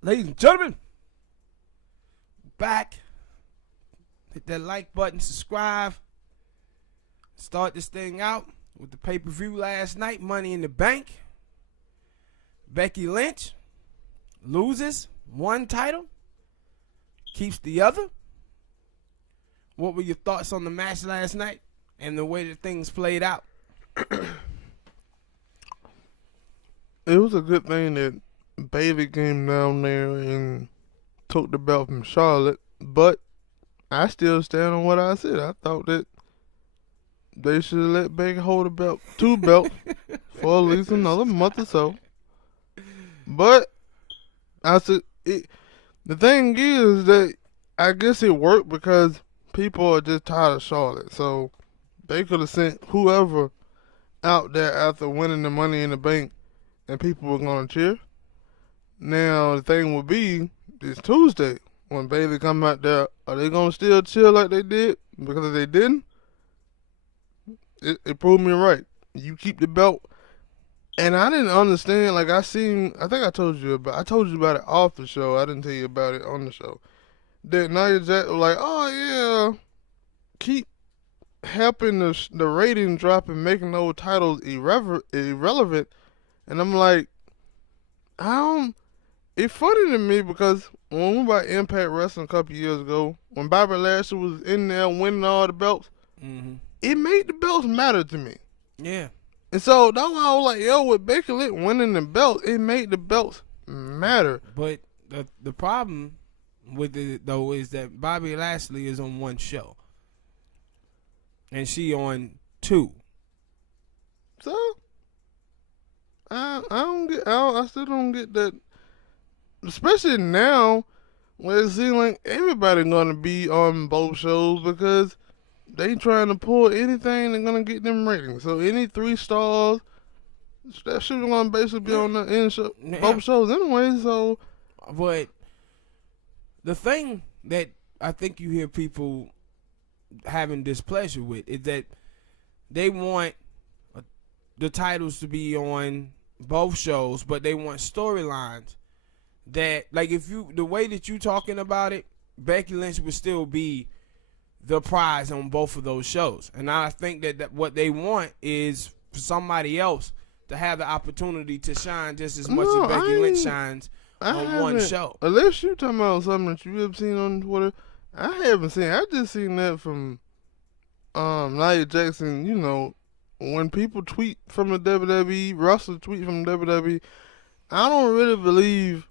Ladies and gentlemen, back. Hit that like button, subscribe. Start this thing out with the pay-per-view last night, Money in the Bank. Becky Lynch loses one title, keeps the other. What were your thoughts on the match last night and the way that things played out? It was a good thing that Bailey came down there and took the belt from Charlotte, but I still stand on what I said. I thought that they should have let Bailey hold the belt, two belts, for at least another month or so. But I said, the thing is that I guess it worked because people are just tired of Charlotte. So they could have sent whoever out there after winning the Money in the Bank, and people were going to cheer. Now, the thing would be this Tuesday, when Bailey come out there, are they going to still cheer like they did? Because if they didn't, it proved me right. You keep the belt. And I didn't understand, like I think I told you about it off the show. I didn't tell you about it on the show. That Nia Jax was like, oh yeah, keep helping the rating drop and making those titles irrelevant. And I'm like, it's funny to me because when we were at Impact Wrestling a couple years ago, when Bobby Lashley was in there winning all the belts, it made the belts matter to me. Yeah. And so that's why I was like, yo, with Becky Lynch winning the belts, it made the belts matter. But the problem with it, though, is that Bobby Lashley is on one show. And she on two. So, I still don't get that. Especially now, where it seems like everybody gonna be on both shows because they trying to pull anything that's gonna get them ratings. So any 3 stars, that shit gonna basically be on the both shows anyway. So, but the thing that I think you hear people having displeasure with is that they want the titles to be on both shows, but they want storylines that, like, the way that you talking about it, Becky Lynch would still be the prize on both of those shows. And I think that what they want is for somebody else to have the opportunity to shine just as much as Becky Lynch shines on one show. Unless you talking about something that you have seen on Twitter, I haven't seen. I just seen that from Nia Jackson. You know, when people tweet from the WWE, wrestlers tweet from the WWE, I don't really believe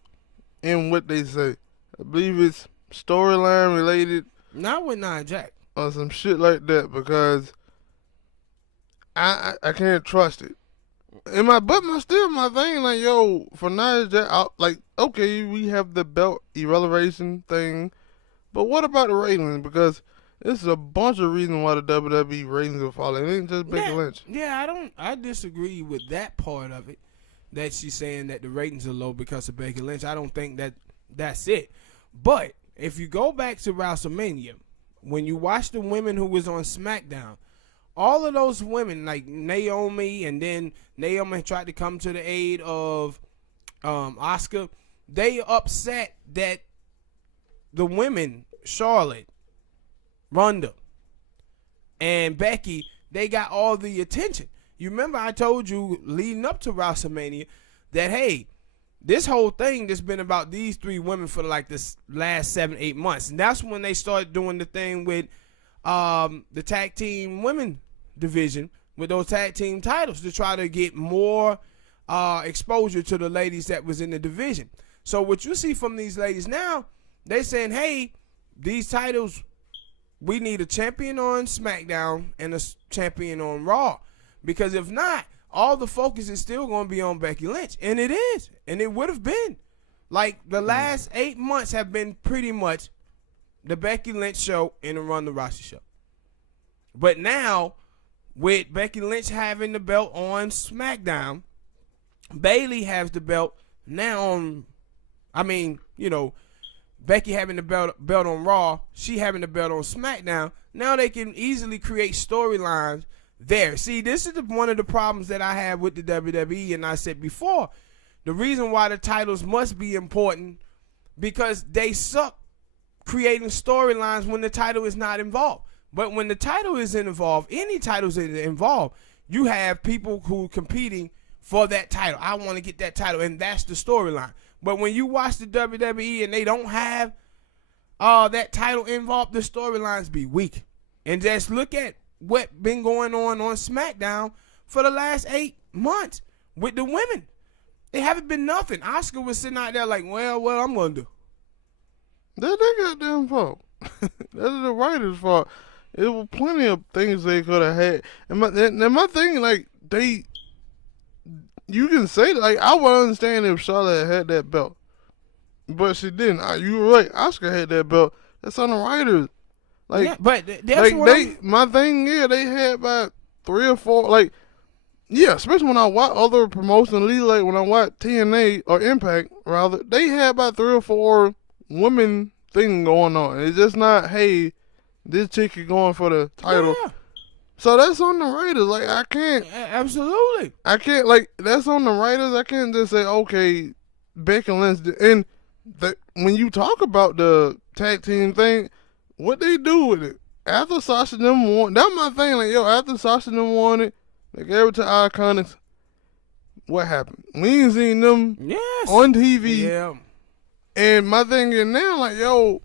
in what they say. I believe it's storyline related. Not with Nia Jax. Or some shit like that, because I can't trust it. And my thing, like, yo, for Nia Jax, like, okay, we have the belt irrelevation thing, but what about the ratings? Because this is a bunch of reasons why the WWE ratings are falling. It ain't just Becky Lynch. Yeah, I disagree with that part of it, that she's saying that the ratings are low because of Becky Lynch. I don't think that's it. But if you go back to WrestleMania, when you watch the women who was on SmackDown, all of those women, like Naomi, and then Naomi tried to come to the aid of Asuka, they upset that the women, Charlotte, Ronda, and Becky, they got all the attention. You remember I told you leading up to WrestleMania that, hey, this whole thing that's been about these 3 women for like this last 7-8 months. And that's when they started doing the thing with the tag team women division with those tag team titles to try to get more exposure to the ladies that was in the division. So what you see from these ladies now, they saying, hey, these titles, we need a champion on SmackDown and a champion on Raw. Because if not, all the focus is still going to be on Becky Lynch. And it is. And it would have been. Like, the last 8 months have been pretty much the Becky Lynch show and the Ronda Rousey show. But now, with Becky Lynch having the belt on SmackDown, Bayley has the belt now on, Becky having the belt on Raw, she having the belt on SmackDown. Now they can easily create storylines there. See, this is one of the problems that I have with the WWE, and I said before, the reason why the titles must be important because they suck creating storylines when the title is not involved. But when the title is involved, any titles involved, you have people who competing for that title. I want to get that title, and that's the storyline. But when you watch the WWE and they don't have that title involved, the storylines be weak. And just look at what been going on SmackDown for the last 8 months with the women. It haven't been nothing. Oscar was sitting out there like, well, what I'm going to do. That's their goddamn fault. That's the writer's fault. There were plenty of things they could have had. And my thing, like, you can say, like, I would understand if Charlotte had that belt. But she didn't. You were right. Oscar had that belt. That's on the writers. Like, yeah, but that's like what my thing, they had about 3 or 4, like, yeah, especially when I watch other promotions, like when I watch TNA or Impact, rather, they had about 3 or 4 women thing going on. It's just not, hey, this chick is going for the title. Yeah. So that's on the writers. Like, I can't. Absolutely. I can't, like, that's on the writers. I can't just say, okay, Becky Lynch. And when you talk about the tag team thing, what they do with it? After Sasha them won, that's my thing. Like, yo, after Sasha them won it, they gave it to Iconics. What happened? We ain't seen them on TV. Yeah. And my thing is now, like, yo,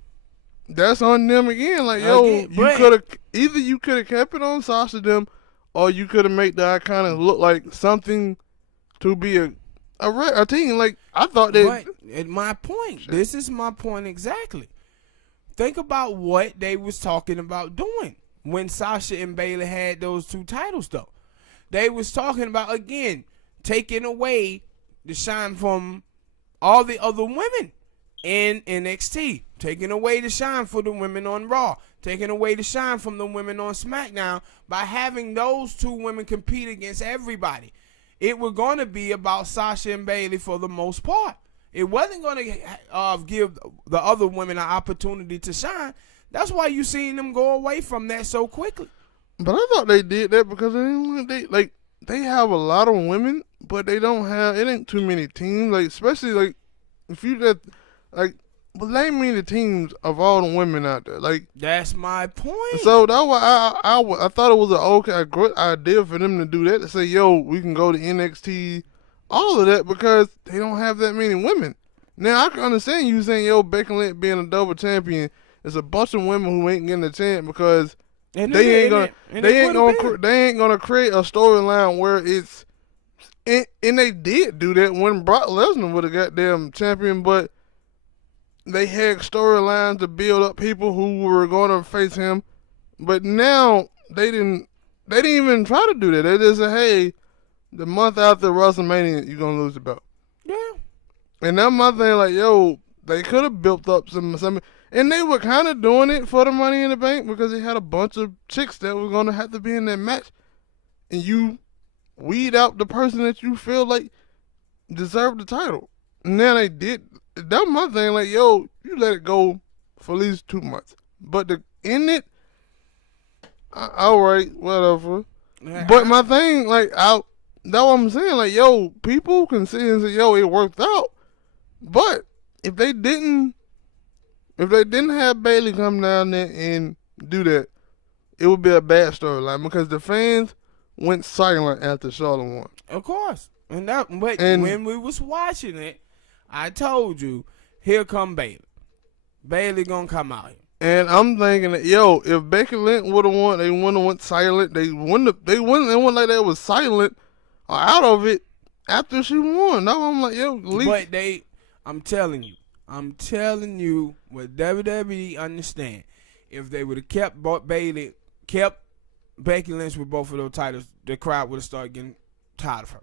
that's on them again. Like, yo, you could have kept it on Sasha them, or you could have made the Iconics look like something to be a team. Like, I thought that. But at my point, this is my point exactly. Think about what they was talking about doing when Sasha and Bayley had those 2 titles, though. They was talking about, again, taking away the shine from all the other women in NXT, taking away the shine for the women on Raw, taking away the shine from the women on SmackDown by having those 2 women compete against everybody. It was going to be about Sasha and Bayley for the most part. It wasn't going to give the other women an opportunity to shine. That's why you seen them go away from that so quickly. But I thought they did that because they have a lot of women, but they don't have, it ain't too many teams. Like, especially, like, if you just, like, but name me the teams of all the women out there. Like, that's my point. So that's why I thought it was a great idea for them to do that, to say, yo, we can go to NXT, all of that, because they don't have that many women. Now, I can understand you saying, yo, Becky Lynch being a double champion, there's a bunch of women who ain't getting a chance because they ain't gonna create a storyline where it's, and they did do that when Brock Lesnar would have got them champion, but they had storylines to build up people who were going to face him. But now they didn't even try to do that. They just said, hey, the month after WrestleMania, you're going to lose the belt. Yeah. And that's my thing, like, yo, they could have built up some, and they were kind of doing it for the Money in the Bank because they had a bunch of chicks that were going to have to be in that match. And you weed out the person that you feel like deserved the title. And now they did. That's my thing, like, yo, you let it go for at least 2 months. But to end it, all right, whatever. Yeah. But my thing, like, that's what I'm saying, like, yo, people can see and say, yo, it worked out. But if they didn't have Bayley come down there and do that, it would be a bad storyline because the fans went silent after Charlotte won. Of course. And when we was watching it, I told you, here come Bayley. Bayley gonna come out here. And I'm thinking that, yo, if Becky Lynch would have won, they wouldn't have went silent. They wouldn't like they was silent or out of it after she won. Now I'm like, yo, leave. But I'm telling you what WWE understand. If they would have kept Becky Lynch with both of those titles, the crowd would have started getting tired of her.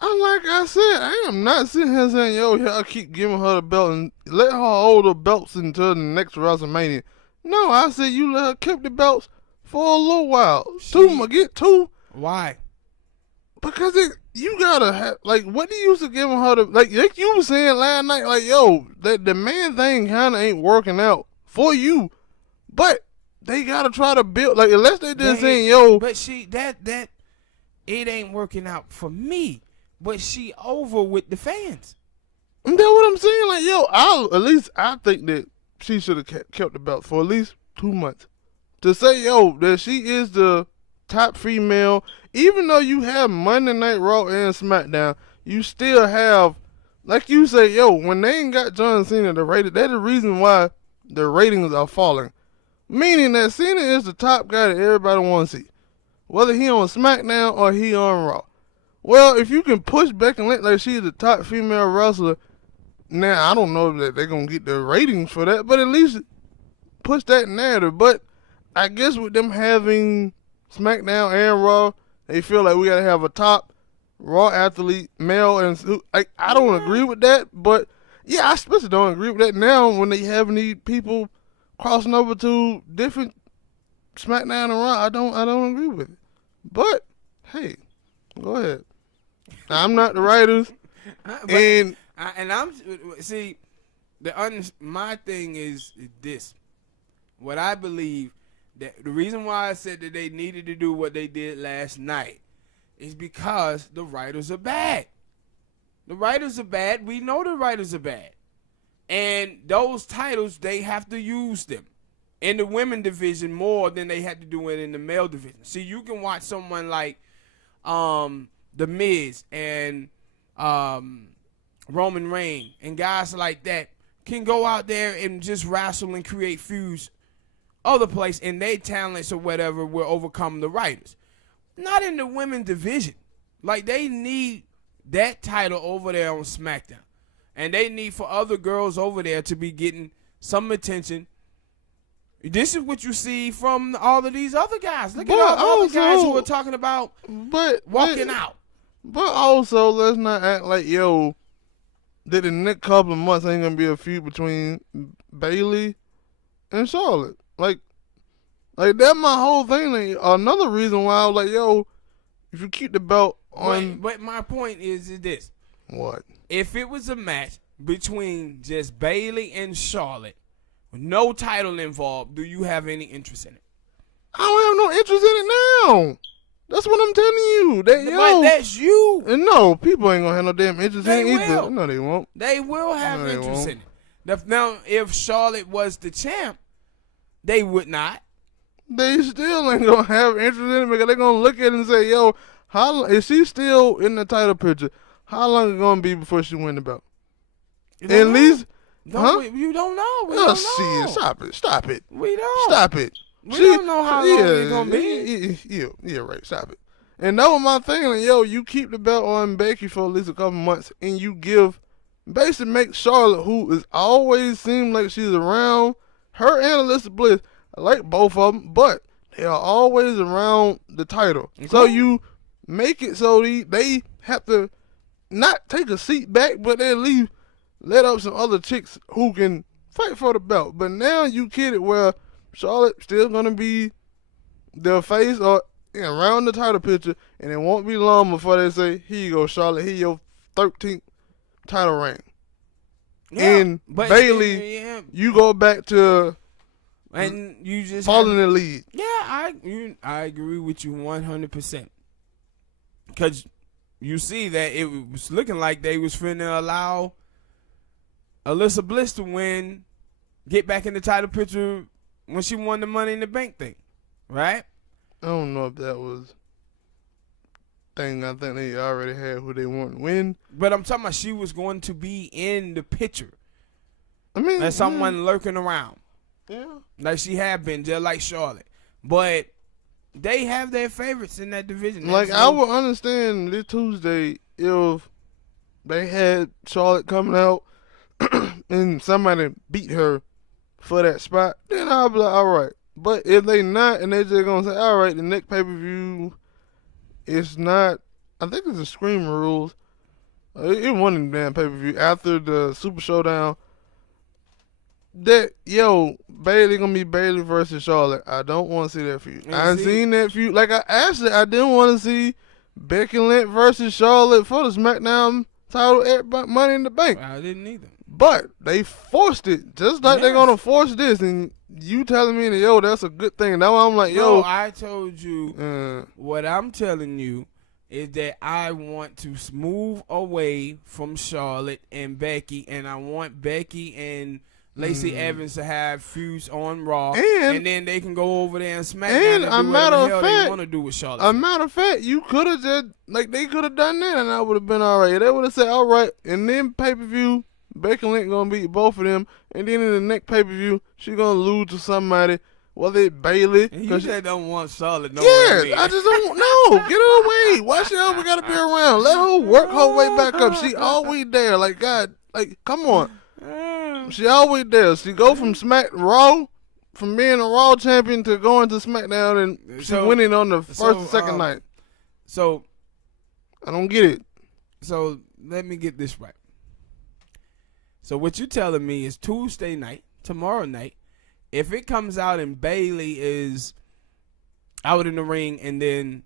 Like I said, I am not sitting here saying, yo, y'all keep giving her the belt and let her hold the belts until the next WrestleMania. No, I said you let her keep the belts for a little while. Get two. Why? Because you gotta have, like, what do you used to giving her the, like you were saying last night, like, yo, that the man thing kind of ain't working out for you. But they gotta try to build, like, unless they just saying, yo. But that it ain't working out for me. But she over with the fans. And that's what I'm saying. Like, yo, at least I think that she should have kept the belt for at least 2 months. To say, yo, that she is the top female, even though you have Monday Night Raw and SmackDown, you still have, like you say, yo, when they ain't got John Cena the rated, that's the reason why the ratings are falling. Meaning that Cena is the top guy that everybody wants to see. Whether he on SmackDown or he on Raw. Well, if you can push Becky Lynch like she's the top female wrestler, now I don't know that they're going to get the ratings for that, but at least push that narrative. But I guess with them having SmackDown and Raw, they feel like we got to have a top Raw athlete, male, and I don't agree with that, but yeah, I especially don't agree with that now when they having these people crossing over to different SmackDown and Raw. I don't agree with it. But hey, go ahead. I'm not the writers, and I'm see my thing is this. What I believe that the reason why I said that they needed to do what they did last night is because the writers are bad. The writers are bad. We know the writers are bad. And those titles, they have to use them in the women division more than they had to do it in the male division. See, you can watch someone like The Miz and Roman Reigns and guys like that can go out there and just wrestle and create feuds other place, and their talents or whatever will overcome the writers. Not in the women division. Like, they need that title over there on SmackDown. And they need for other girls over there to be getting some attention. This is what you see from all of these other guys. Look at all the other guys who are talking about walking out. But also, let's not act like, yo, that in the next couple of months ain't going to be a feud between Bayley and Charlotte. Like that my whole thing. Like, another reason why I was like, yo, if you keep the belt on. But my point is this. What? If it was a match between just Bayley and Charlotte, with no title involved, do you have any interest in it? I don't have no interest in it now. That's what I'm telling you. But that's you. And no, people ain't gonna have no damn interest in it will. either. No, they won't. They will have interest in it. Now, if Charlotte was the champ, they would not. They still ain't gonna have interest in it because they're gonna look at it and say, yo, is she still in the title picture? How long is it gonna be before she win the belt? At least, you don't know. We don't know. See, stop it. We don't. Stop it. We don't know how long it's gonna be. Yeah, right. Stop it. And that was my thing. Like, yo, you keep the belt on Becky for at least a couple months, and you basically make Charlotte, who is always seemed like she's around, her and Alyssa Bliss. I like both of them, but they are always around the title. Okay. So you make it so they have to not take a seat back, but at least let up some other chicks who can fight for the belt. But now you kid it where Charlotte still going to be the face or around the title picture, and it won't be long before they say, here you go, Charlotte, here your 13th title reign. Yeah, and Bayley, you go back to and you just following the lead. Yeah, I agree with you 100%. Because you see that it was looking like they was finna allow Alyssa Bliss to get back in the title picture when she won the Money in the Bank thing, right? I don't know if that was thing. I think they already had who they want to win. But I'm talking about she was going to be in the picture. I mean, as someone lurking around. Yeah. Like she had been, just like Charlotte. But they have their favorites in that division. Like, I would understand this Tuesday if they had Charlotte coming out and somebody beat her for that spot, then I'll be like, all right. But if they not, and they just gonna say, all right, the next pay-per-view, it's not, I think it's the Scream rules. It wasn't a damn pay-per-view. After the Super Showdown, that, yo, Bayley gonna be Bayley versus Charlotte. I don't want to see that feud. I seen that feud. Like, I didn't want to see Becky Lynch versus Charlotte for the SmackDown title at Money in the Bank. I didn't either. But they forced it, just like they're gonna force this. And you telling me that, yo, that's a good thing. Now I'm like, yo. No, I told you what I'm telling you is that I want to move away from Charlotte and Becky, and I want Becky and Lacey Evans to have feuds on Raw, and then they can go over there and SmackDown and do whatever the hell they want to do with Charlotte. A matter of fact, you could have just, like, they could have done that, and I would have been all right. They would have said, all right, and then pay-per-view, Becky Lynch going to beat both of them, and then in the next pay-per-view, she going to lose to somebody, whether it's Bayley. And you just don't want Charlotte nowhere. Yeah, I just don't know. Get her away. Why she always got to be around? Let her work her way back up. She always there. Like, God, like, come on. She always there. She go from Raw, from being a Raw champion to going to SmackDown, and she winning on the first and second night. So I don't get it. So let me get this right. So what you telling me is Tuesday night, tomorrow night, if it comes out and Bayley is out in the ring and then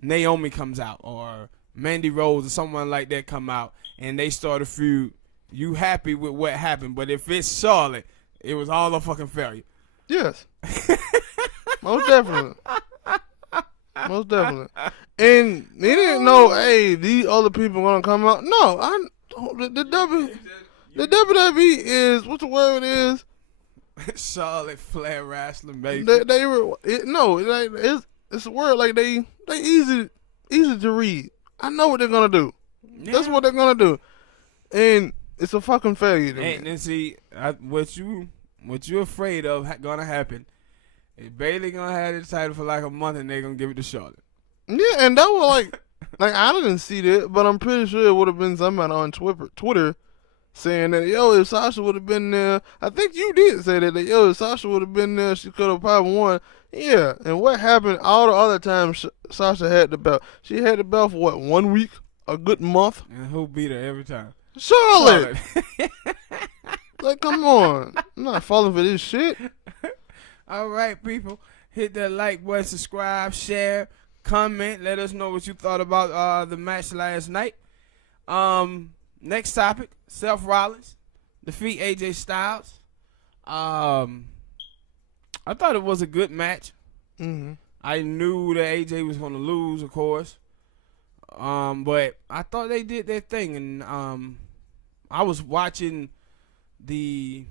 Naomi comes out or Mandy Rose or someone like that come out and they start a feud, you happy with what happened? But if it's Charlotte, it was all a fucking failure. Yes. Most definitely. Most definitely. And they didn't know, hey, these other people going to come out. No, the WWE is, what's the word it is? Charlotte Flair wrestling, baby. It's a word like they easy to read. I know what they're going to do. Yeah. That's what they're going to do. And it's a fucking failure to me. And see, what you afraid of gonna happen is Bayley gonna have the title for like a month and they're gonna give it to Charlotte. Yeah, and that was like I didn't see that, but I'm pretty sure it would have been somebody on Twitter saying that, yo, if Sasha would have been there, I think you did say that, yo, if Sasha would have been there, she could have probably won. Yeah, and what happened all the other times Sasha had the belt? She had the belt for what, 1 week? A good month? And who beat her every time? Charlotte. Like, come on. I'm not falling for this shit. All right, people. Hit that like button, subscribe, share, comment. Let us know what you thought about the match last night. Next topic, Seth Rollins defeat AJ Styles. I thought it was a good match. Mm-hmm. I knew that AJ was going to lose, of course. But I thought they did their thing. And I was watching the,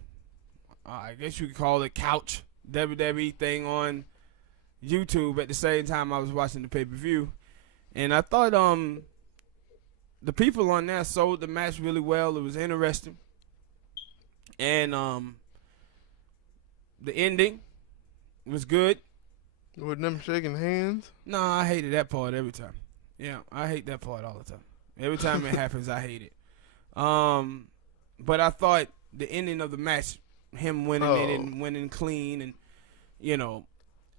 I guess you could call it couch WWE thing on YouTube at the same time I was watching the pay-per-view. And I thought the people on there sold the match really well. It was interesting. And the ending was good. With them shaking hands? No, I hated that part every time. Yeah, I hate that part all the time. Every time it happens, I hate it. But I thought the ending of the match, him winning it and winning clean, and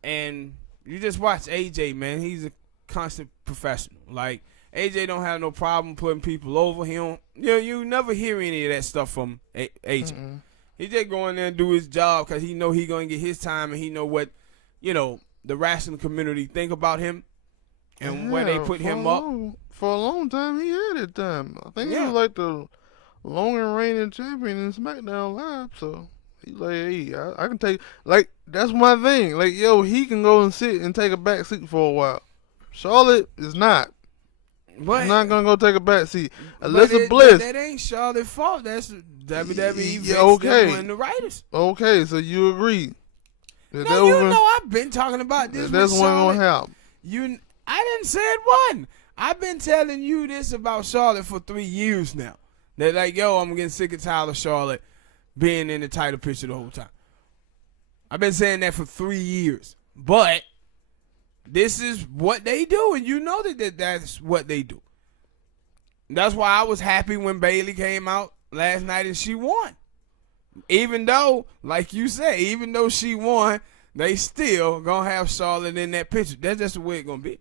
and you just watch AJ, man. He's a constant professional. Like, AJ don't have no problem putting people over. He don't, you never hear any of that stuff from AJ. Mm-mm. He just go in there and do his job because he know he gonna get his time, and he know what the wrestling community think about him and where they put him up. For a long time, he had it time. I think he was like the longest reigning champion in SmackDown Live, so he's like, hey, I can take, like, that's my thing. Like, yo, he can go and sit and take a back seat for a while. Charlotte is not. But, not going to go take a back seat. Alexa Bliss. That ain't Charlotte's fault. That's WWE and the writers. Okay, so you agree. I've been talking about this. That's what going to happen. I didn't say it one. I've been telling you this about Charlotte for 3 years now. They're like, yo, I'm getting sick and tired of Charlotte being in the title picture the whole time. I've been saying that for 3 years. But this is what they do, and you know that's what they do. That's why I was happy when Bayley came out last night and she won. Even though, like you said, even though she won, they still going to have Charlotte in that picture. That's just the way it's going to be.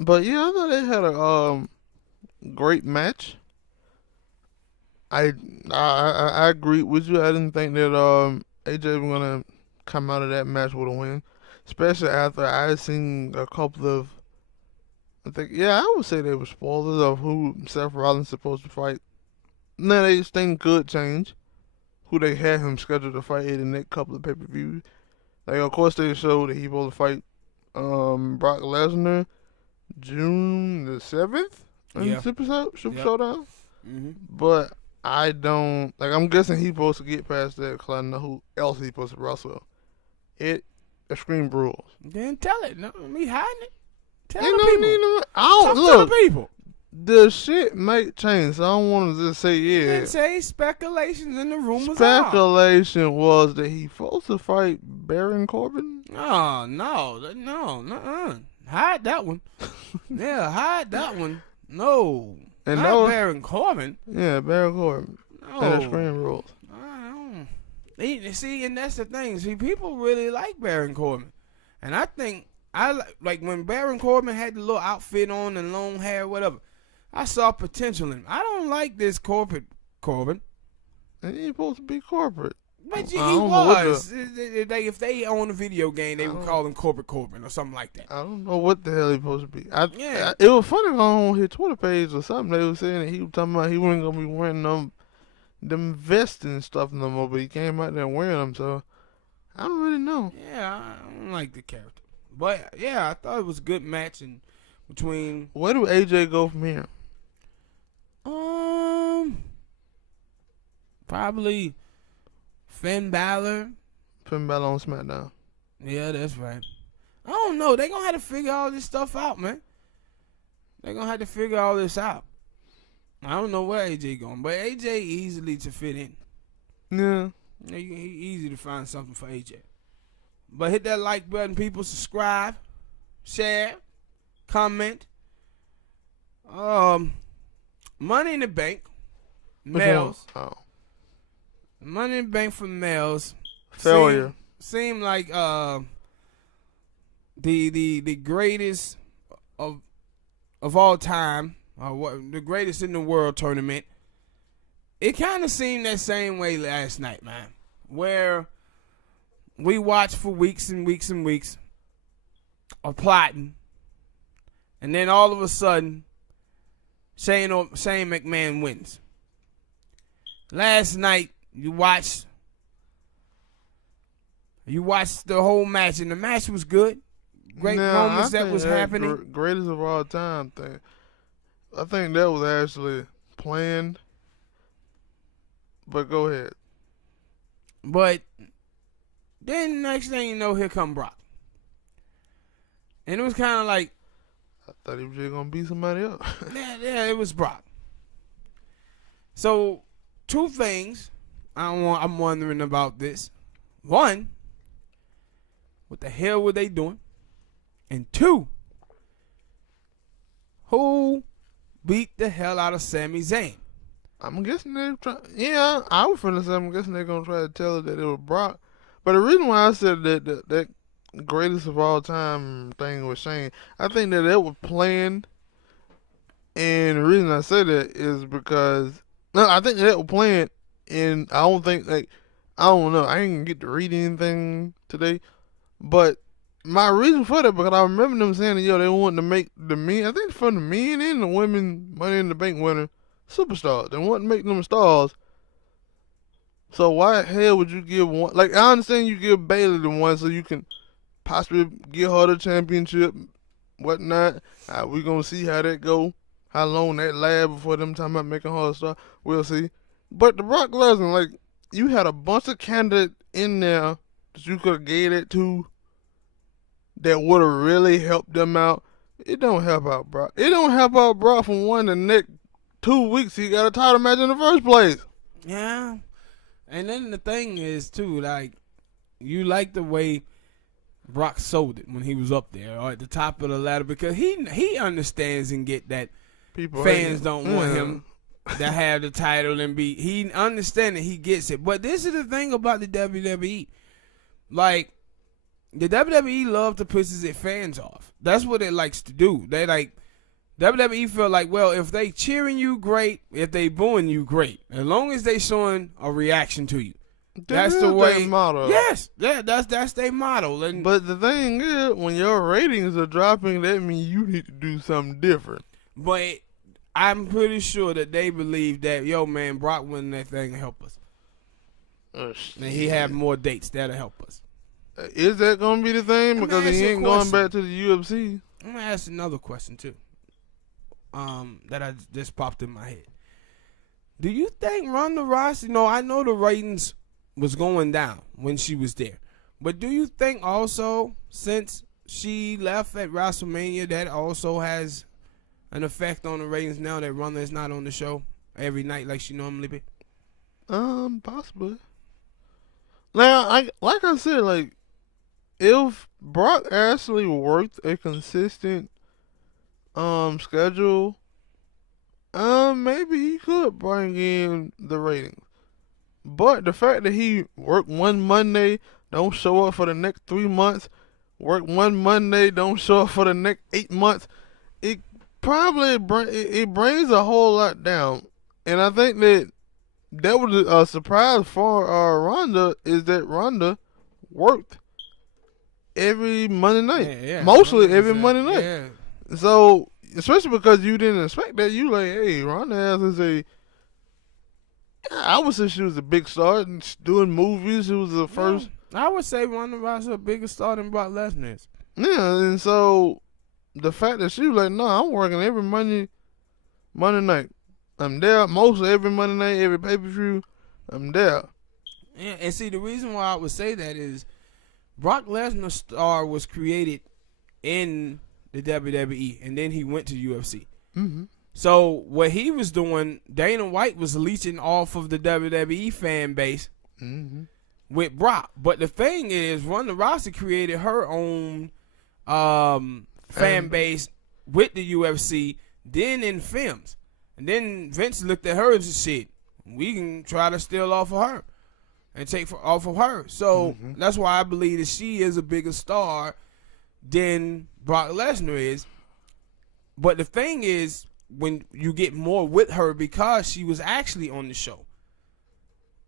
But, yeah, I thought they had a great match. I agree with you. I didn't think that AJ was going to come out of that match with a win. Especially after I seen a couple of, I would say they were spoilers of who Seth Rollins supposed to fight. Now, this thing could change. Who they had him scheduled to fight in the next couple of pay-per-views. Like, of course, they showed that he supposed to fight Brock Lesnar. June the 7th in Yeah. Super Yep. Showdown. Mm-hmm. But I don't like. I'm guessing he's supposed to get past that because I know who else he's supposed to wrestle. Extreme Rules. Then tell it. No, me hiding it. Tell Ain't the no people. need no. I don't Talk to look. the people. The shit might change. So I don't want to just say yeah. Then say speculations and the rumors are. Speculation was that he supposed to fight Baron Corbin. Oh, no. Hide that one. Yeah, hide that one. No. And Not that was- Baron Corbin. Yeah, Baron Corbin. No. And Extreme Rules. I don't. See, and that's the thing. See, people really like Baron Corbin. And I think, like when Baron Corbin had the little outfit on and long hair, whatever, I saw potential in him. I don't like this corporate Corbin. And he's supposed to be corporate. But he I don't know what was. If they own a video game, they would call him Corporate Corbin or something like that. I don't know what the hell he's supposed to be. Yeah. It was funny on his Twitter page or something. They were saying that he was talking about he wasn't gonna be wearing them vests and stuff no more, but he came out there wearing them. So I don't really know. Yeah, I don't like the character. But yeah, I thought it was a good match between. Where do AJ go from here? Probably Finn Balor. Finn Balor on SmackDown. Yeah, that's right. I don't know. They gonna have to figure all this stuff out, man. They gonna have to figure all this out. I don't know where AJ going, but AJ easily to fit in. Yeah. He easy to find something for AJ. But hit that like button, people. Subscribe, share, comment. Money in the Bank, males. Oh. Money in the Bank for males. Failure. Seem like the greatest of all time, the greatest in the world tournament. It kind of seemed that same way last night, man, where we watched for weeks and weeks and weeks of plotting, and then all of a sudden, Shane McMahon wins. Last night, you watched the whole match, and the match was good. Great moments that was happening. Greatest of all time thing. I think that was actually planned. But go ahead. But then next thing you know, here come Brock. And it was kind of like, I thought he was just going to beat somebody else. yeah, it was Brock. So, two things I'm wondering about this. One, what the hell were they doing? And two, who beat the hell out of Sami Zayn? I'm guessing they're trying. Yeah, I was finna say I'm guessing they're gonna try to tell her that it was Brock. But the reason why I said that greatest of all time thing was Shane, I think that was planned. And the reason I say that is because I think that was planned, and I don't think I don't know. I ain't gonna get to read anything today, but my reason for that because I remember them saying that they wanted to make the men. I think for the men and the women Money in the Bank winner superstars. They want to make them stars. So why the hell would you give one? Like, I understand you give Bayley the one so you can possibly give her the championship, whatnot. We gonna see how that go, how long that lasts before them talking about making her a star. We'll see. But the Brock Lesnar, like, you had a bunch of candidates in there that you could have gave it to that would have really helped them out. It don't help out Brock. It don't help out Brock from one the next 2 weeks he got a title match in the first place. Yeah. And then the thing is, too, like, you like the way Brock sold it when he was up there or at the top of the ladder because he understands and get that fans don't want him to have the title and be. He understands it. He gets it. But this is the thing about the WWE. Like, the WWE love to piss its fans off. That's what it likes to do. They like WWE feel like, well, if they cheering you, great. If they booing you, great. As long as they showing a reaction to you, that's the way. Their motto. Yes, that's their motto. And but the thing is, when your ratings are dropping, that means you need to do something different. But I'm pretty sure that they believe that, yo, man, Brock winning that thing will help us. And he have more dates that'll help us. Is that gonna be the thing? Because he ain't going back to the UFC. I'm gonna ask another question too. That I just popped in my head. Do you think Ronda Rousey? No, I know the ratings was going down when she was there, but do you think also since she left at WrestleMania that also has an effect on the ratings now that Ronda is not on the show every night like she normally be? Possibly. Now, like I said, like if Brock actually worked a consistent schedule, maybe he could bring in the ratings. But the fact that he worked one Monday, don't show up for the next 3 months, work one Monday, don't show up for the next 8 months, it probably it brings a whole lot down. And I think that was a surprise for Ronda is that Ronda worked every Monday night, mostly every Monday night. Yeah. So especially because you didn't expect that, you like, hey, Ronda is I would say she was a big star and doing movies. She was the first. I would say Ronda Rousey a bigger star than Brock Lesnar is. Yeah, and so the fact that she was like, no, I'm working every Monday night. I'm there mostly every Monday night, every pay-per-view. I'm there. Yeah, and see, the reason why I would say that is Brock Lesnar's star was created in the WWE, and then he went to UFC. Mm-hmm. So what he was doing, Dana White was leeching off of the WWE fan base with Brock. But the thing is, Ronda Rousey created her own fan base with the UFC, then in films. And then Vince looked at her and said, shit, we can try to steal off of her and take off of her. So that's why I believe that she is a bigger star than Brock Lesnar is. But the thing is, when you get more with her because she was actually on the show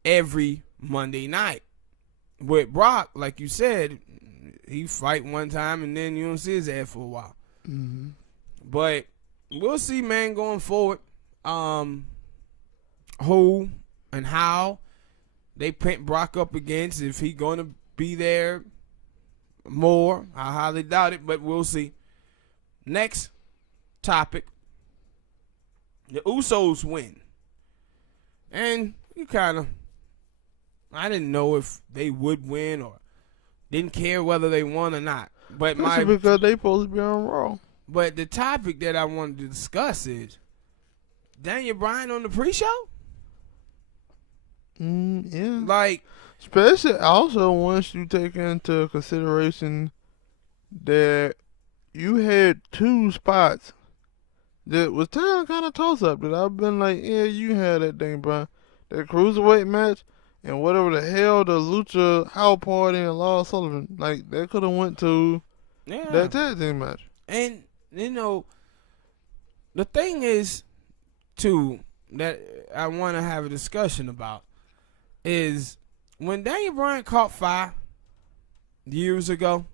every Monday night. With Brock, like you said, he fight one time and then you don't see his ass for a while. Mm-hmm. But we'll see, man, going forward, who and how they pent Brock up against, if he going to be there more. I highly doubt it, but we'll see. Next topic. The Usos win. And you I didn't know if they would win or didn't care whether they won or not. But because they supposed to be on Raw. But the topic that I wanted to discuss is Daniel Bryan on the pre-show? Yeah. Like, especially also once you take into consideration that you had two spots that was kind of toss up that I've been like, yeah, you had that thing, bro. That cruiserweight match and whatever the hell the Lucha House Party and Lawrence Sullivan, like that could have went to that tag team match. And you know, the thing is, too, that I want to have a discussion about is when Daniel Bryan caught fire years ago.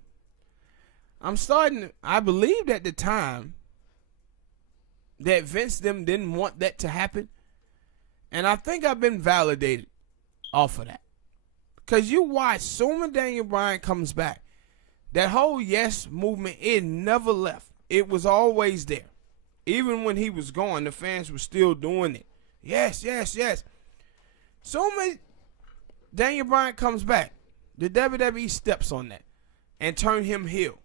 I believed at the time that Vince them didn't want that to happen. And I think I've been validated off of that. Because you watch, soon as Daniel Bryan comes back, that whole yes movement, it never left. It was always there. Even when he was gone, the fans were still doing it. Yes, yes, yes. So many Daniel Bryan comes back, the WWE steps on that and turn him heel.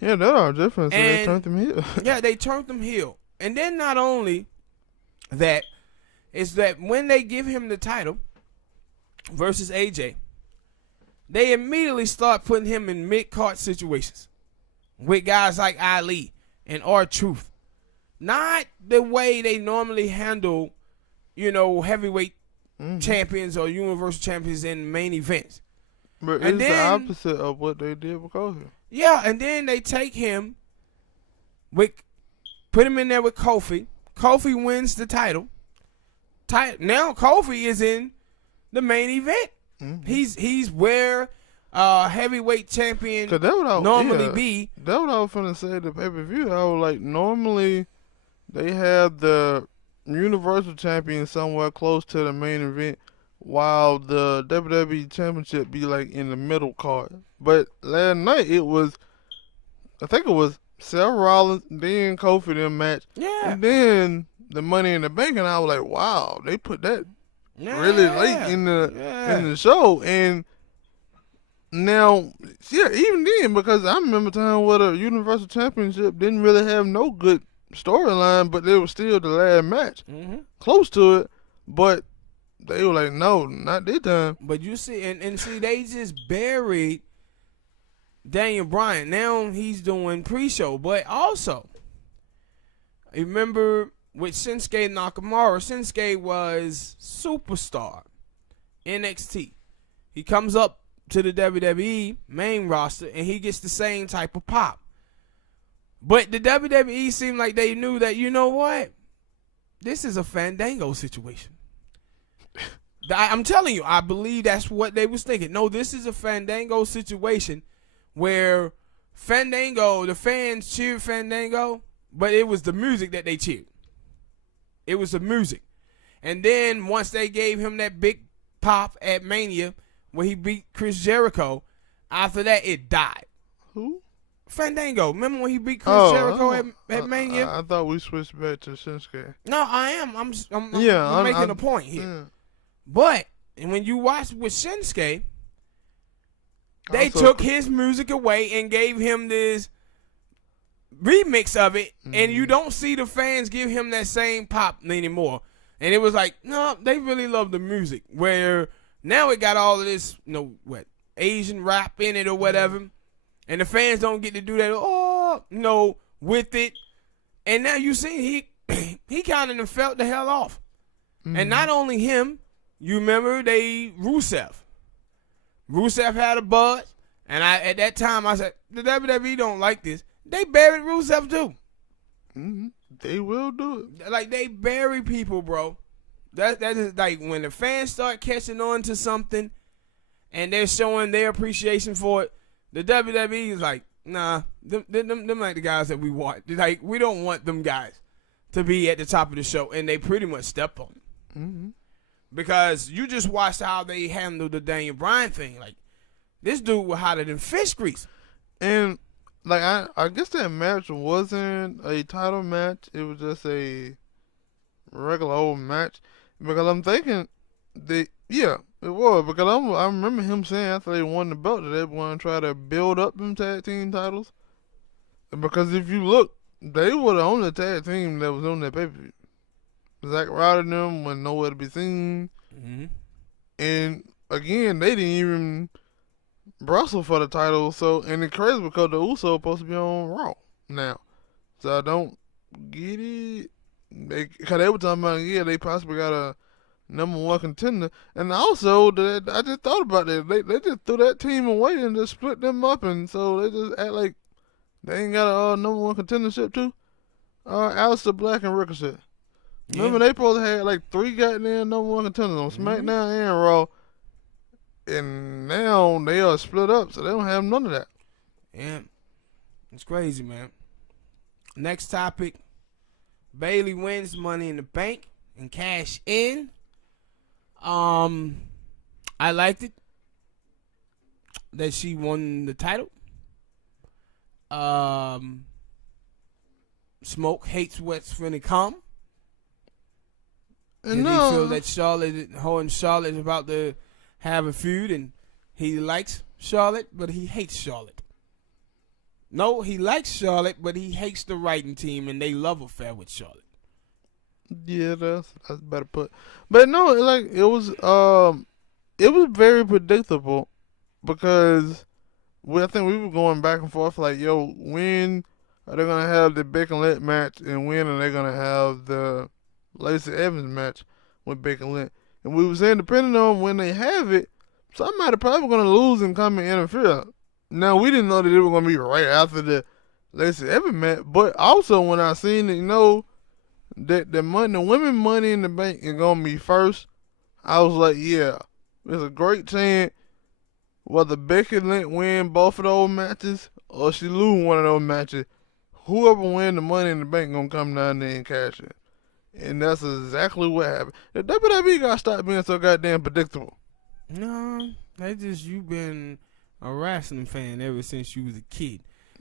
Yeah, that are different. So they turned him heel. Yeah, they turned him heel. And then not only that, is that when they give him the title versus AJ, they immediately start putting him in mid-card situations with guys like Ali and R-Truth. Not the way they normally handle, heavyweight champions or universal champions in main events. But it's the opposite of what they did with Kofi. Yeah, and then they take him put him in there with Kofi. Kofi wins the title. Now Kofi is in the main event. Mm-hmm. He's where heavyweight champion normally be. That's what I was finna say. The pay-per-view, I was like, normally they have the Universal Champion somewhere close to the main event, while the WWE Championship be like in the middle card. But last night I think it was Seth Rollins, then Kofi them match, Yeah. and then the Money in the Bank, and I was like, wow, they put that Yeah. really late in the show, and now, yeah, even then, because I remember time where the Universal Championship didn't really have no good storyline, but it was still the last match, close to it, but they were like, no, not this time. But you see, and see, they just buried Daniel Bryan. Now he's doing pre-show, but also, remember with Shinsuke Nakamura, Shinsuke was superstar, NXT. He comes up to the WWE main roster, and he gets the same type of pop. But the WWE seemed like they knew that, you know what? This is a Fandango situation. I'm telling you, I believe that's what they was thinking. No, this is a Fandango situation where Fandango, the fans cheered Fandango, but it was the music that they cheered. It was the music. And then once they gave him that big pop at Mania where he beat Chris Jericho, after that it died. Who? Fandango. Remember when he beat Chris Jericho at Mania? I thought we switched back to Shinsuke. No, I am. I'm making a point here. Yeah. But when you watch with Shinsuke, they took his music away and gave him this remix of it, and you don't see the fans give him that same pop anymore. And it was like, no, they really love the music. Where now it got all of this, Asian rap in it or whatever, and the fans don't get to do that, with it. And now you see he kind of felt the hell off. And not only him, you remember Rusev. Rusev had a buzz, and at that time I said, the WWE don't like this. They buried Rusev too. They will do it. Like, they bury people, bro. That is like when the fans start catching on to something and they're showing their appreciation for it, the WWE is like, nah, them like the guys that we want. Like, we don't want them guys to be at the top of the show, and they pretty much stepped on it. Because you just watched how they handled the Daniel Bryan thing. Like, this dude was hotter than fish grease. And like I guess that match wasn't a title match. It was just a regular old match. Because I'm thinking it was. Because I remember him saying after they won the belt that they want to try to build up them tag team titles. Because if you look, they were the only tag team that was on that pay-per-view. Zack Ryder and them was nowhere to be seen. And again, they didn't even wrestle for the title. So, and it's crazy because the Usos supposed to be on Raw now. So I don't get it. Because they were talking about, they possibly got a #1 contender. And also, I just thought about that. They just threw that team away and just split them up. And so they just act like they ain't got a #1 contendership too. Aleister Black and Ricochet. Remember, they supposed to have like 3 goddamn #1 contenders on SmackDown and Raw. And now they are split up, so they don't have none of that. Yeah. It's crazy, man. Next topic. Bayley wins Money in the Bank and cash in. I liked it that she won the title. Smoke hates what's finna come. And he feel that Charlotte is about to have a feud, and he likes Charlotte, but he hates Charlotte. No, he likes Charlotte, but he hates the writing team, and they love affair with Charlotte. Yeah, that's better put. But no, like it was very predictable because I think we were going back and forth like, yo, when are they gonna have the Becky Lynch match, and when are they gonna have the Lacey Evans match with Becky Lynch? And we were saying depending on when they have it, somebody probably gonna lose and come and interfere. Now, we didn't know that it was going to be right after the Lacey Evans match, but also when I seen it, that the women Money in the Bank is going to be first, I was like, yeah, there's a great chance whether Becky Lynch win both of those matches or she lose one of those matches, whoever win the Money in the Bank going to come down there and cash it. And that's exactly what happened. The WWE got to stop being so goddamn predictable. No, that's just you been a wrestling fan ever since you was a kid.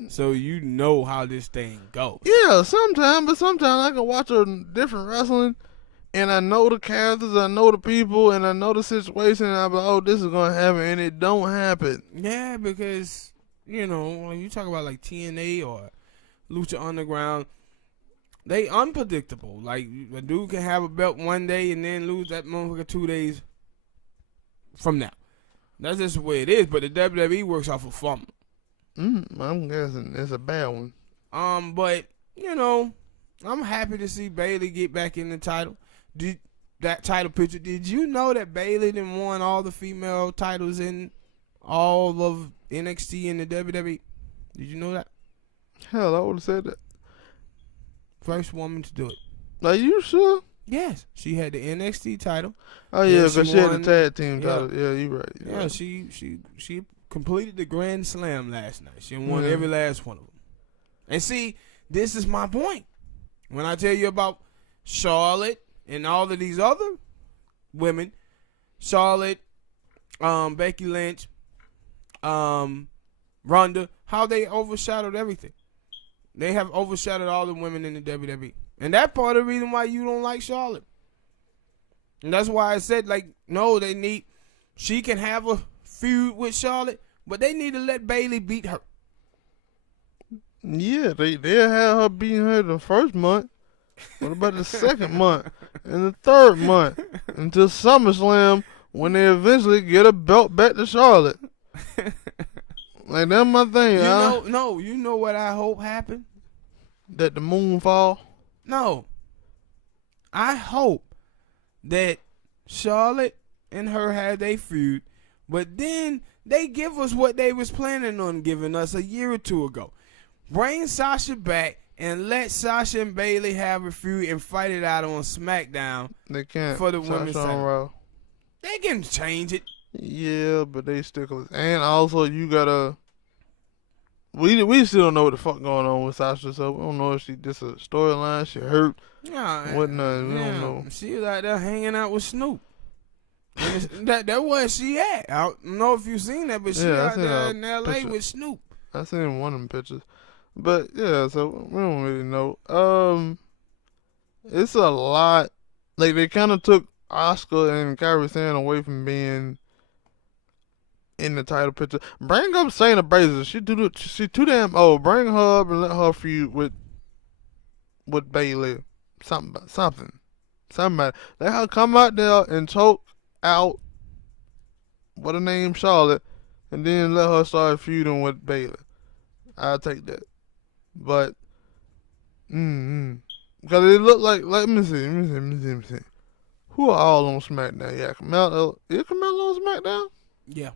so you know how this thing goes. Yeah, sometimes, but sometimes I can watch a different wrestling, and I know the characters, I know the people, and I know the situation, and I'm like, oh, this is gonna happen, and it don't happen. Yeah, because when you talk about like TNA or Lucha Underground, they unpredictable. Like a dude can have a belt one day and then lose that motherfucker 2 days from now. That's just the way it is. But the WWE works off of formula. I'm guessing it's a bad one. But I'm happy to see Bayley get back in the title. That title picture? Did you know that Bayley done won all the female titles in all of NXT and the WWE? Did you know that? Hell, I would have said that. First woman to do it. Are you sure? Yes, she had the NXT title. Oh yeah, Yeah, because she she had won- the tag team yeah. title. Yeah, you right. You Yeah, right. she completed the Grand Slam last night. She won Yeah. every last one of them. And see, this is my point. When I tell you about Charlotte and all of these other women, Charlotte, Becky Lynch, Ronda, how they overshadowed everything. They have overshadowed all the women in the WWE. And that's part of the reason why you don't like Charlotte. And that's why I said, no, she can have a feud with Charlotte, but they need to let Bayley beat her. Yeah, they'll have her beating her the first month. What about the second month and the third month until SummerSlam when they eventually get a belt back to Charlotte? Like that's my thing. You know what I hope happened? That the moon fall. No. I hope that Charlotte and her had a feud, but then they give us what they was planning on giving us a year or two ago. Bring Sasha back and let Sasha and Bayley have a feud and fight it out on SmackDown. They can't For the Sasha women's on title. Raw. They can change it. Yeah, but they sticklers. And also you gotta we still don't know what the fuck going on with Sasha, so we don't know if she just a storyline, she hurt, Yeah, whatnot. We don't know. She was out there hanging out with Snoop. that where she at. I don't know if you seen that, but she Yeah, I out seen there a in L.A. picture. with Snoop. I seen one of them pictures. But yeah, so we don't really know. It's a lot. Like they kind of took Oscar and Kyrie Sane away from being in the title picture. Bring up Shayna Baszler. She too damn old. Bring her up and let her feud with Bayley. Something. Somebody. Let her come out there and choke out what her name Charlotte, and then let her start feuding with Bayley. I'll take that. But because it looked like let me see. Who are all on SmackDown? Yeah, Carmella. Is Carmella on SmackDown? Yeah.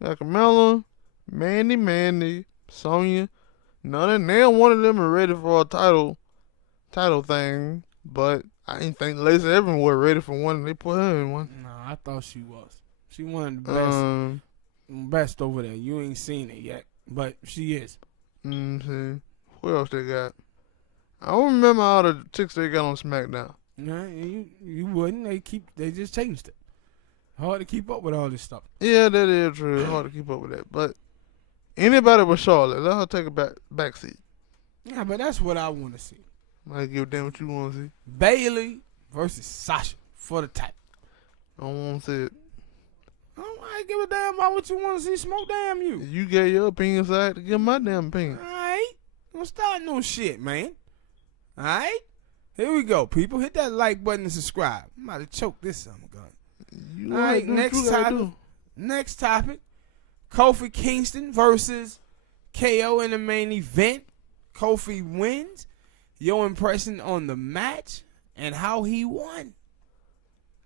Yeah, Carmella, Mandy, Sonya. Neither one of them are ready for a title thing. But I didn't think Lacey Evans was ready for one, and they put her in one. No, I thought she was. She one of the best over there. You ain't seen it yet, but she is. See. What else they got? I don't remember all the chicks they got on SmackDown. No, you wouldn't. They just changed it. Hard to keep up with all this stuff. Yeah, that is true. It's hard to keep up with that. But anybody but Charlotte, let her take a back seat. Yeah, but that's what I want to see. I give a damn what you want to see. Bayley versus Sasha for the title. I don't want to see it. I give a damn about what you want to see. Smoke damn you. You gave your opinion, so I had to give my damn opinion. Alright. Don't start no shit, man. Alright? Here we go, people. Hit that like button and subscribe. I'm about to choke this son of a gun. You All right, do what next you gotta topic. do. Next topic. Kofi Kingston versus KO in the main event. Kofi wins. Your impression on the match and how he won.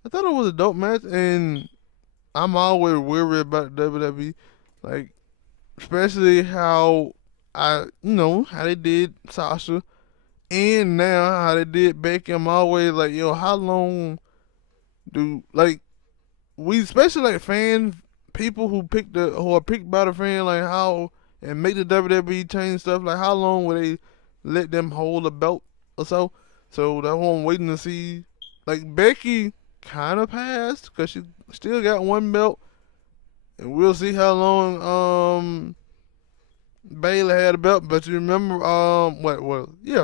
I thought it was a dope match, and I'm always weary about WWE. Like, especially how how they did Sasha, and now how they did Becky. I'm always like, yo, how long do we, especially like fan people who are picked by the fan, like how and make the WWE change stuff. Like, how long will they let them hold a belt or so? So that's what I'm waiting to see. Like Becky kind of passed because she still got one belt, and we'll see how long Baylor had a belt, but you remember,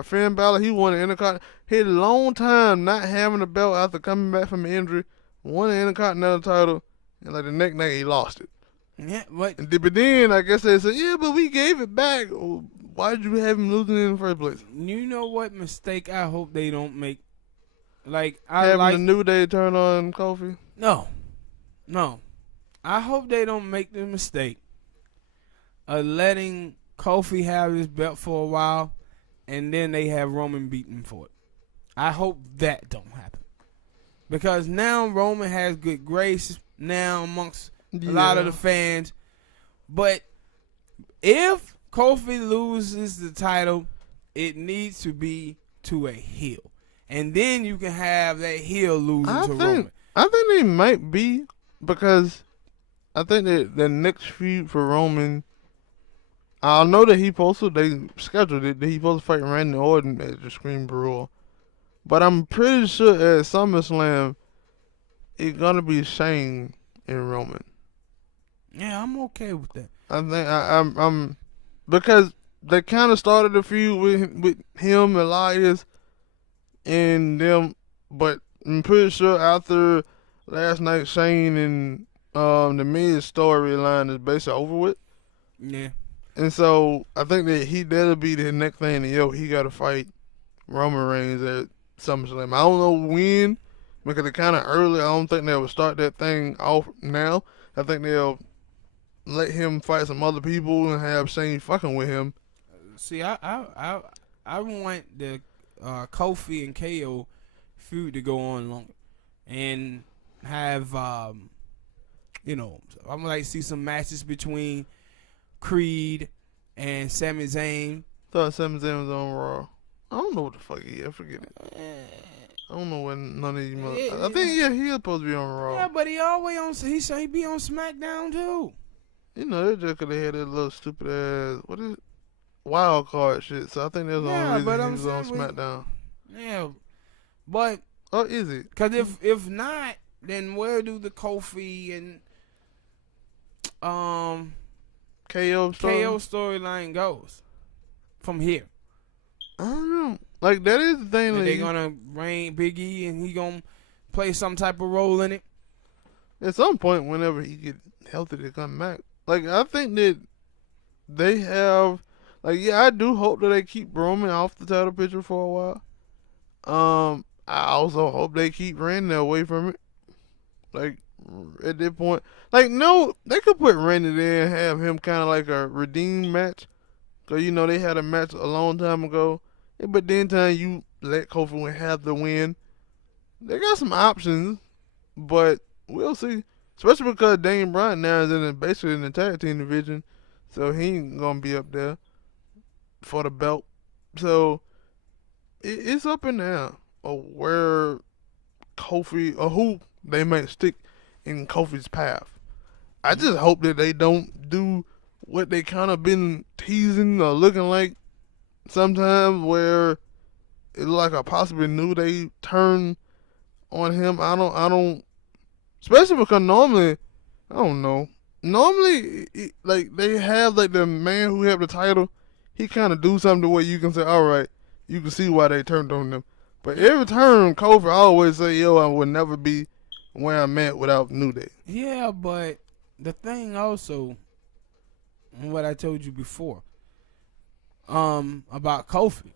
Finn Balor, he won the Intercontinental. He had a long time not having a belt after coming back from an injury, won the Intercontinental title, and like the next night he lost it. Yeah, but then I guess they said, yeah, but we gave it back. Why did you have him losing it in the first place? you know what mistake I hope they don't make? Like Having the New Day turn on Kofi. No. I hope they don't make the mistake of letting Kofi have his belt for a while, and then they have Roman beat him for it. I hope that don't happen, because now Roman has good grace now amongst a lot of the fans. But if Kofi loses the title, it needs to be to a heel, and then you can have that heel losing to Roman. I think they might be, because I think that the next feud for Roman, I know that they scheduled it, that he supposed to fight Randy Orton at the Scream Brawl. But I'm pretty sure at SummerSlam, it's going to be Shane and Roman. Yeah, I'm okay with that. I think I'm because they kind of started the feud with him, Elias, and them, but I'm pretty sure after last night, Shane and the Miz storyline is basically over with. Yeah. And so I think that that'll be the next thing that he got to fight Roman Reigns at SummerSlam. I don't know when, because it's kind of early. I don't think they'll start that thing off now. I think they'll let him fight some other people and have Shane fucking with him. See, I want the Kofi and KO feud to go on longer and have I'm gonna like see some matches between Creed and Sami Zayn. Thought Sami Zayn was on Raw. I don't know what the fuck he is. I forget it. I don't know when none of these I think he's supposed to be on Raw. Yeah, but he always on. He be on SmackDown too. You know, they just could have had that little stupid ass wild card shit. So I think that's the only reason he was on SmackDown. Yeah, but is it? Because if not, then where do the Kofi and KO storyline goes from here? I don't know. Like, that is the thing. They're gonna reign Big E and he gonna play some type of role in it at some point whenever he get healthy to come back. Like, I think that they have, like, yeah, I do hope that they keep Roman off the title picture for a while. I also hope they keep Randy away from it. Like, at this point, like, no, they could put Randy there and have him kind of like a redeem match. Because, they had a match a long time ago. But then time you let Kofi have the win. They got some options, but we'll see. Especially because Daniel Bryan now is basically in the tag team division. So he ain't going to be up there for the belt. So it's up and down of where Kofi, or who they might stick in Kofi's path. I just hope that they don't do what they kind of been teasing or looking like sometimes, where it's like a possibly New Day turn on him. I don't, especially because normally, I don't know. Normally, like, they have, like, the man who have the title, he kind of do something to where you can say, all right, you can see why they turned on them. But every turn, Kofi always say, yo, I would never be where I'm at without New Day. Yeah, but the thing also, what I told you before, about Kofi,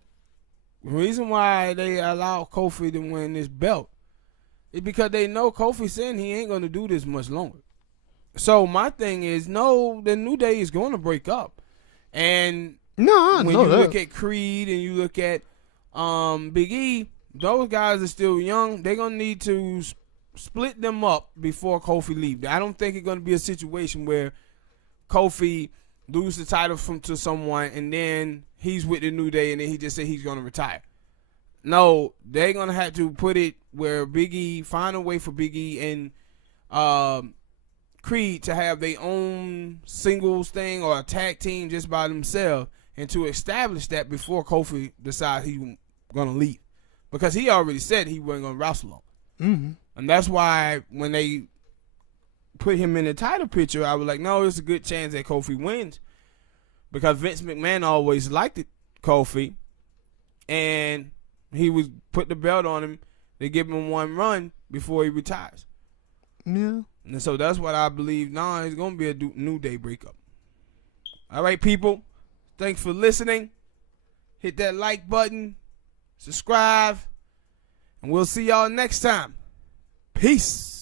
the reason why they allow Kofi to win this belt is because they know Kofi saying he ain't going to do this much longer. So my thing is, no, the New Day is going to break up. And when you look at Creed and you look at Big E, those guys are still young. They're going to need to split them up before Kofi leaves. I don't think it's going to be a situation where Kofi lose the title to someone and then he's with the New Day and then he just said he's going to retire. No, they're going to have to put it where Big E, find a way for Big E and Creed to have their own singles thing or a tag team just by themselves, and to establish that before Kofi decides he's going to leave. Because he already said he wasn't going to wrestle long. Mm-hmm. And that's why when they put him in the title picture, I was like, no, there's a good chance that Kofi wins. because Vince McMahon always liked it, Kofi, and he was put the belt on him to give him one run before he retires. Yeah. And so that's what I believe now. It's going to be a New Day breakup. All right, people. Thanks for listening. Hit that like button. Subscribe. And we'll see y'all next time. Peace.